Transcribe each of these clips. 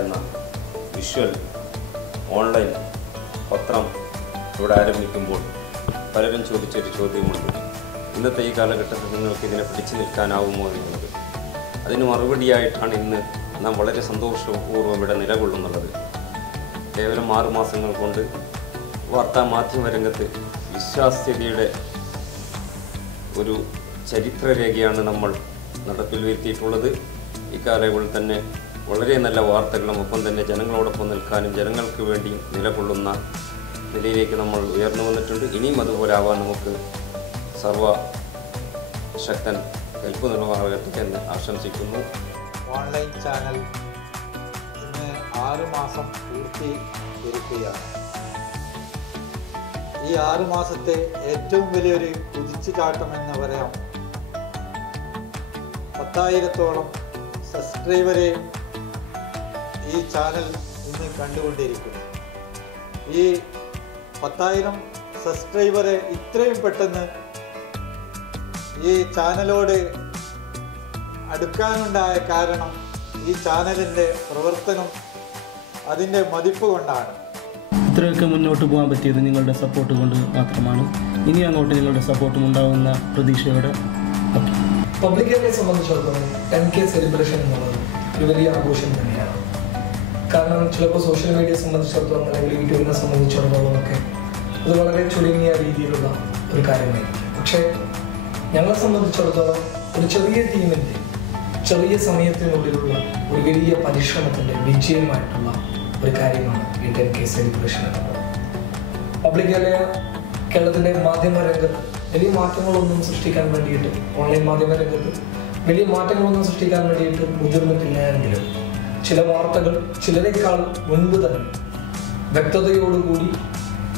എന്ന visual online പത്രം ഇവിടെ ആരംഭിക്കുമ്പോൾ പലരും ചോദിച്ചൊരു ചോദ്യമുണ്ട്. ഇന്നത്തെ ഈ കാലഘട്ടത്തിൽ നിങ്ങൾക്ക് ഇതിനെ പിടിച്ചു നിൽക്കാനാവുമോ എന്നുള്ളത്. അതിന് മറുപടിയായിട്ടാണ് ഇന്ന് നാം വളരെ സന്തോഷപൂർവം ഇവിടെ നിലകൊള്ളുന്നുള്ളത്. കേവലം ആറു മാസങ്ങൾ കൊണ്ട് വാർത്താ മാധ്യമ രംഗത്ത് വിശ്വാസ്യതയുടെ ഒരു ചരിത്രരേഖയാണ് നമ്മൾ നടപ്പിൽ വരുത്തിയിട്ടുള്ളത്. ഇക്കാലയളവിൽ തന്നെ വളരെ നല്ല വാർത്തകളും ഒപ്പം തന്നെ ജനങ്ങളോടൊപ്പം നിൽക്കാനും ജനങ്ങൾക്ക് വേണ്ടിയും നിലകൊള്ളുന്ന നിലയിലേക്ക് നമ്മൾ ഉയർന്നു വന്നിട്ടുണ്ട്. ഇനിയും അതുപോലെ ആവാൻ നമുക്ക് സർവ ശക്തൻ ഹെൽപ്പ് നിർവാഹകട്ടെ എന്ന് ആശംസിക്കുന്നു. ഓൺലൈൻ ചാനൽ ഇന്ന് ആറ് മാസം പൂർത്തീകരിക്കുകയാണ് ഈ ആറ് മാസത്തെ ഏറ്റവും വലിയൊരു കുതിച്ചുചാട്ടം എന്ന് പറയാം. പത്തായിരത്തോളം സബ്സ്ക്രൈബറെ ഈ ചാനൽ ഇന്ന് കണ്ടുകൊണ്ടിരിക്കുന്നു. ഈ പത്തായിരം സബ്സ്ക്രൈബറെ ഇത്രയും പെട്ടെന്ന് ഈ ചാനലോട് അടുക്കാനുണ്ടായ കാരണം ഈ ചാനലിന്റെ പ്രവർത്തനം അതിന്റെ മതിപ്പ് കൊണ്ടാണ്. ഇത്രയൊക്കെ മുന്നോട്ട് പോകാൻ പറ്റിയത് നിങ്ങളുടെ സപ്പോർട്ട് കൊണ്ട് മാത്രമാണ്. ഇനി അങ്ങോട്ട് നിങ്ങളുടെ സപ്പോർട്ടും ഉണ്ടാവുന്ന പ്രതീക്ഷയോടെ പബ്ലിക്കിനെ സംബന്ധിച്ചിടത്തോളം ടെൻ കെ സെലിബ്രേഷൻ എന്നുള്ളത് ഒരു വലിയ ആഘോഷം തന്നെയാണ്. കാരണം ചിലപ്പോൾ സോഷ്യൽ മീഡിയയെ സംബന്ധിച്ചിടത്തോളം അല്ലെങ്കിൽ യൂട്യൂബിനെ സംബന്ധിച്ചിടത്തോളം ഒക്കെ അത് വളരെ ചുരുങ്ങിയ രീതിയിലുള്ള ഒരു കാര്യമായിരിക്കും. പക്ഷേ ഞങ്ങളെ സംബന്ധിച്ചിടത്തോളം ഒരു ചെറിയ ടീമിന്റെ ചെറിയ സമയത്തിനുള്ളിലുള്ള ഒരു വലിയ പരിശ്രമത്തിന്റെ വിജയമായിട്ടുള്ള ഒരു കാര്യമാണ് ഈ ടെൻ കെ സെലിബ്രേഷൻ എന്നുള്ളത് പബ്ലിക് അല്ലെ കേരളത്തിന്റെ മാധ്യമ രംഗത്ത് വലിയ മാറ്റങ്ങളൊന്നും സൃഷ്ടിക്കാൻ വേണ്ടിയിട്ട് ഓൺലൈൻ മാധ്യമ രംഗത്ത് വലിയ മാറ്റങ്ങളൊന്നും സൃഷ്ടിക്കാൻ വേണ്ടിയിട്ട് മുതിർന്നിട്ടില്ല എങ്കിലും ചില വാർത്തകൾ ചിലരെക്കാൾ മുൻപ് തന്നെ വ്യക്തതയോടുകൂടി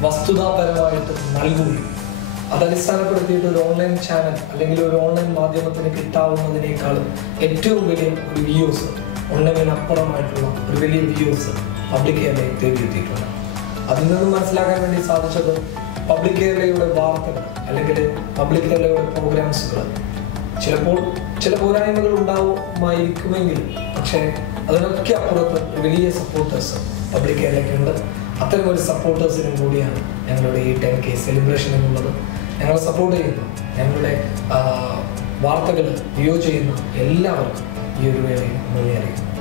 വസ്തുതാപരമായിട്ട് നൽകുകയും അതടിസ്ഥാനപ്പെടുത്തിയിട്ട് ഒരു ഓൺലൈൻ ചാനൽ അല്ലെങ്കിൽ ഒരു ഓൺലൈൻ മാധ്യമത്തിന് കിട്ടാവുന്നതിനേക്കാളും ഏറ്റവും വലിയ ഒരു വ്യൂസ് ഒന്നതിനപ്പുറമായിട്ടുള്ള ഒരു വലിയ വ്യൂസ് പബ്ലിക് കേരളയെ തേടിയെത്തിയിട്ടുണ്ട് അതിൽ നിന്നും മനസ്സിലാക്കാൻ വേണ്ടി സാധിച്ചത് പബ്ലിക് കേരളയുടെ വാർത്തകൾ അല്ലെങ്കിൽ പബ്ലിക് കേരളയുടെ പ്രോഗ്രാംസുകൾ ചിലപ്പോൾ ചില പോരായ്മകൾ ഉണ്ടാവുമായിരിക്കുമെങ്കിലും പക്ഷേ അതിനൊക്കെ അപ്പുറത്ത് വലിയ സപ്പോർട്ടേഴ്സ് പബ്ലിക് കേരളയ്ക്കുണ്ട് അത്തരം ഒരു സപ്പോർട്ടേഴ്സിനും കൂടിയാണ് ഞങ്ങളുടെ ഈ ടെൻ കെ സെലിബ്രേഷൻ എന്നുള്ളത്. ഞങ്ങളെ സപ്പോർട്ട് ചെയ്യുന്ന. ഞങ്ങളുടെ വാർത്തകൾ വ്യൂ ചെയ്യുന്ന എല്ലാവർക്കും ഈ ഒരു വേളയിൽ നന്ദി അറിയിക്കുന്നു.